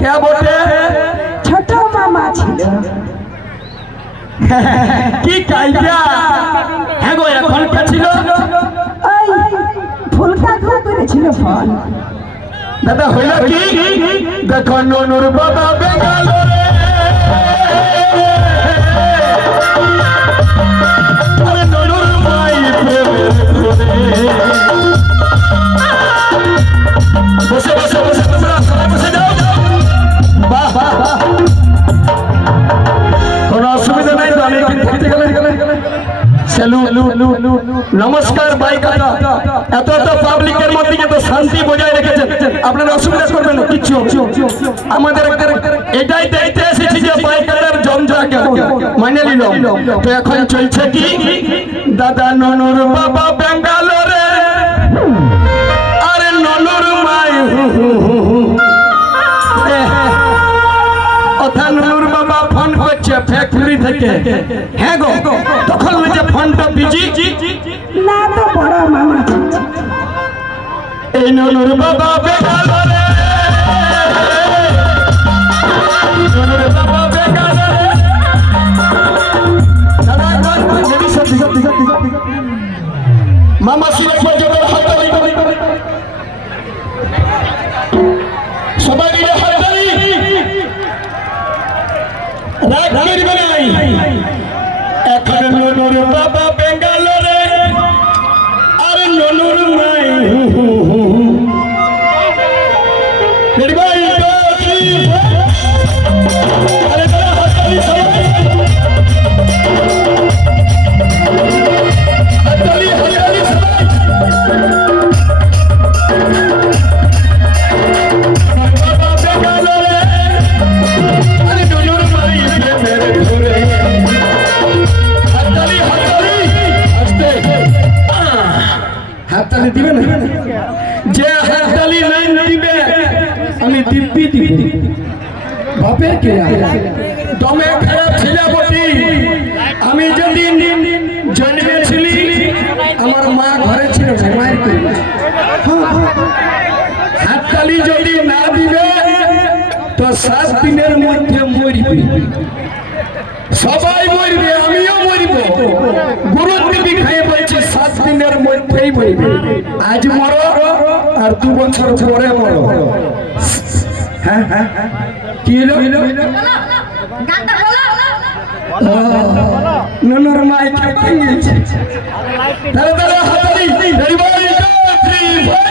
কে বটে? ছোট মামা ছিল। কি কাইয়া? হ্যাঁ গো, এখন কে ছিল? ওই ফুলকা ঘুম করেছিল ফল। দাদা হইল কি? দেখো ননুর বাবা বেঙ্গালোরে, আরে ননুর মাই প্রেমের ঘরে। বসে বসে বসে তোমরা সবাই বসে যাও। বাহ বাহ বাহ, কোনো অসুবিধা নাই তো? আমি থাকতে গেলে নমস্কার ভাই কাকা, এত এত পাবলিকের মধ্যে কিন্তু শান্তি বজায় রেখেছেন, আপনারা অসুবিধা করবেন না কিচ্ছু। আমাদের এটাই দেখতে এসেছি যে ভাই কাকার জমজা কেমন মানে নিল। তো এখন চলছে কি? দাদা ননুর বাবা বেঙ্গালোরে, আরে ননুর মাই অথা ননুর বাবা ফোন করছে ফ্যাক্টরি থেকে। হ্যাঁ গো, তখন যে ফোনটা বিজি না তো বড় মামা ছিল। এই ননুর বাবা বেঙ্গালোরে, ননুর বাবা বেঙ্গালোরে। দাদা একবার যদি সত্যি সত্যি সত্যি মামা সিনে পর্যন্ত হাত তালি, সবাই মিলে হাত তালি। রাগ করবে নাই। এখন ননুর বাবা বেঙ্গালোরে, আর ননুর নাই। হাততালি দিবে না? যে হাততালি নাই দিবে আমি দিব্যি দিব। বাপের কে দমে খারাপ ছিল বটি। আমি যেদিন জন্মেছিলি আমার মা ঘরে ছিল, মায়ের হাততালি যদি না দিবে তো 7 দিনের মধ্যে মরবে। সবাই মরবে, আমিও মরব। গুরু দিদি খাইয়ে বলছে 7 দিনের মধ্যেই মরবে। আজ মরো আর 2 বছর পরে মরো। হ্যাঁ হ্যাঁ, কি হলো? ননুর মাই খেয়ে গেছে। তাহলে তাহলে হাতালি রেডি বল 2 3 4।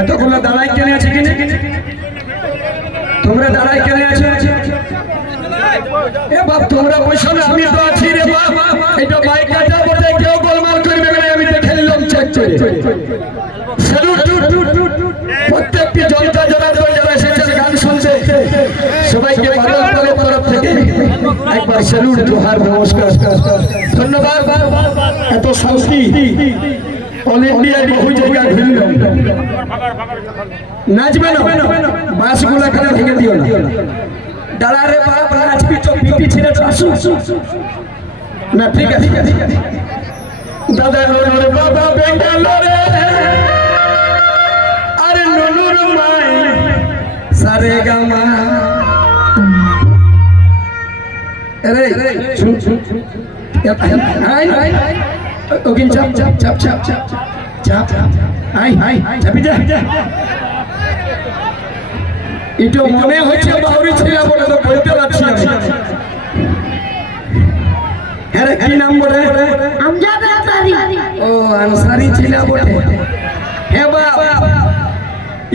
এতগুলো দাঁড়াই কেনে আছে কিনে? তোমরা দাঁড়াই কেনে আছে? এ বাপ তোমরা বসো না, আমি তো আছি রে বাপ। এটা বাইক কাটা বটে, কেউ গোলমাল করবে না, আমি দেখে নিলাম চেক করে। স্যালুট প্রত্যেকটি জনতা জনার্দন যারা এসেছেন গান শুনছে সবাইকে ভারতের তরফ থেকে একবার স্যালুট, জোহার, নমস্কার, ধন্যবাদ। এত শান্তি অল ইন্ডিয়ায় বহু জায়গা ঘুরলাম। নাচবে না, বাসগুলা খালি ভেঙে দিও না। দাঁড়া রে বাপ, নাচবি তো বিটি ছেড়ে আসু না। ঠিক আছে দাদা ননুর বাবা বেঙ্গালোরে, আরে ননুর মাই সারে গামা। আরে শুন ওকে চাপ চাপ চাপ চাপ চাপ চাপ আই আই চাপি যা এটা মনে হচ্ছে বাউরি ছিল বলে তো বলতে পারছি না হ্যাঁ রে কি নাম বলে আমজাদ আনসারি ও আনসারি ছিল বলে হ্যাঁ বাবা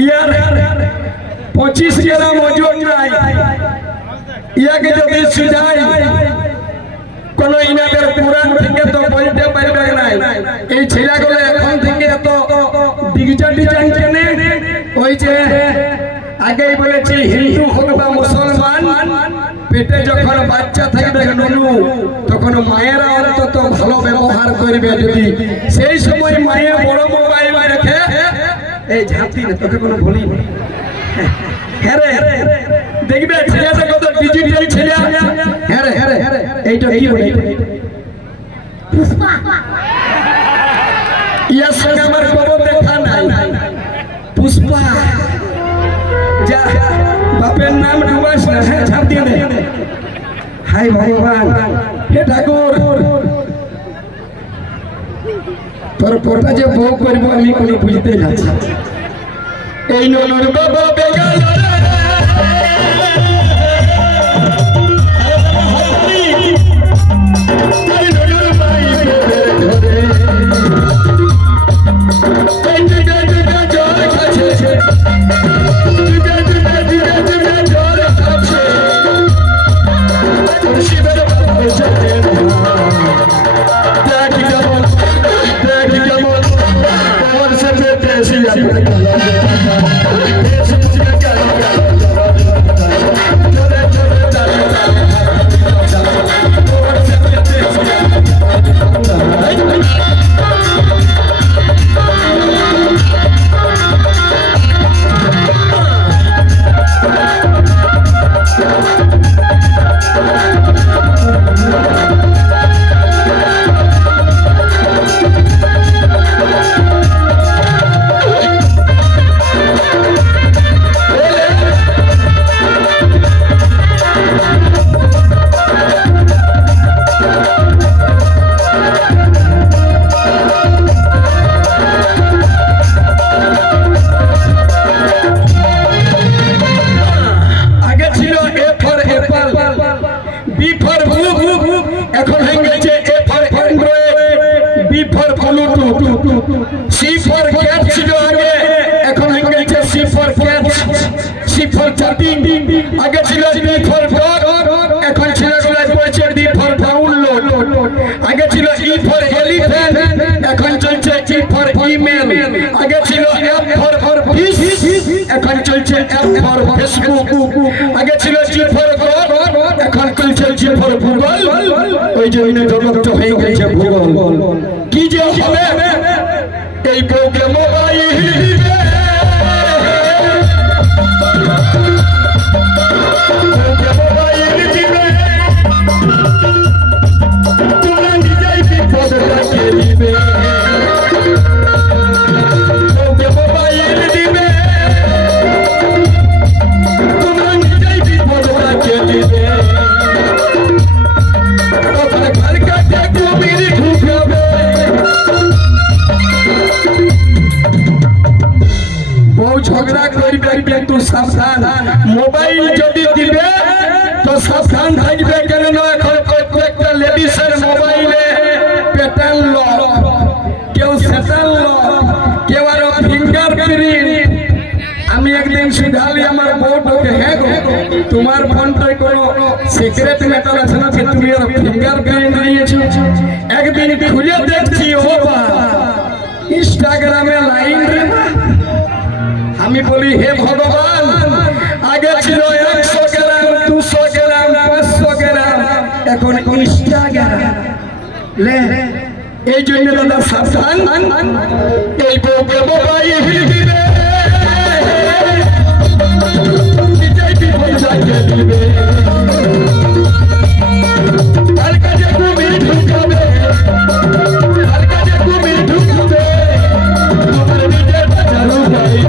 ইয়ার 25 গ্রাম ওজন নাই ইয়াকে যদি সুজাই কোন ইনাদের পুরাণ থেকে তো বলতে পারবে না এই ছেলেগুলো এখন থেকে এত ডিজিটাল কেনে ওই যে আগেই বলেছি হিন্দু হোক বা মুসলমান পেটে যখন বাচ্চা থাকবে নুনু তখন মায়েরা অন্তত ভালো ব্যবহার করবে যদি সেই সময় মায়ে বড় মোবাইল রেখে এই ঝাঁপি না তোকে কোনো বলি হ্যাঁ রে দেখবে ছেলেটা কত ডিজিটাল ছেলে হ্যাঁ রে এইটা কি বলে পুষ্পা ইয়ার সঙ্গে আমার কোনো দেখা নাই পুষ্পা যা বাপের নাম ডুবাস না হ্যাঁ ঝাঁপ দিয়ে দে হাই ভগবান হে ঠাকুর তোর পোটা যে বউ করবো আমি কোনো বুঝতে যাচ্ছি এই ননুর বাবা বেগাল আগে ছিল বি ফর ডগ এখন ছেলেগুলো বলছে ডি ফর ডাউনলোড আগে ছিল ই ফর এলিফ্যান্ট এখন চলছে ই ফর ইমেল আগে ছিল এফ ফর ফিশ এখন চলছে এফ ফর ফেসবুক আগে ছিল জি ফর গড এখন চলছে জি ফর গুগল ওই জন্য জগৎ হয়ে গেছে ভূগোল কি যে হবে এই বউকে মোবাইল ঝগড়া করবে কিন্তু সাবধান মোবাইল যদি দিবে তো সাবধান থাকবে কেন এখন প্রত্যেকটা লেডিসের মোবাইলে প্যাটার্ন লক কেউ সেটাল লক কেউ আরো ফিঙ্গারপ্রিন্ট আমি একদিন শুধালি আমার বউটাকে হ্যাঁ গো তোমার ফোনটায় কোনো সিক্রেট মেটাল আছে না যে তুমি আর ফিঙ্গারপ্রিন্ট দিয়েছো একদিন খুলে দেখছি ও বাবা ইনস্টাগ্রামে লাইন রে আমি বলি হে ভগবান আগে ছিল 100 গ্রাম 200 গ্রাম 500 গ্রাম এখন ইনস্টাগ্রাম লে এই জন্য দাদা সাবধান এই বউকে মোবাইল দিবে নিজেই বিপদ লাগিয়ে দিবে আর কাজে তুমি ঢুকাবে আর কাজে তুমি ঢুকাবে তোমার নিজের চালু গাড়ি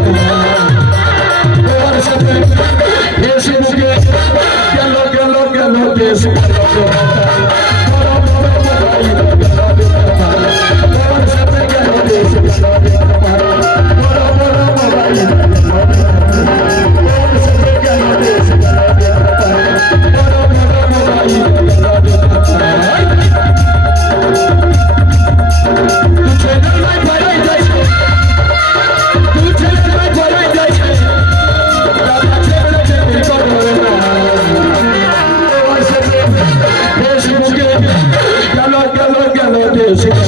সেটা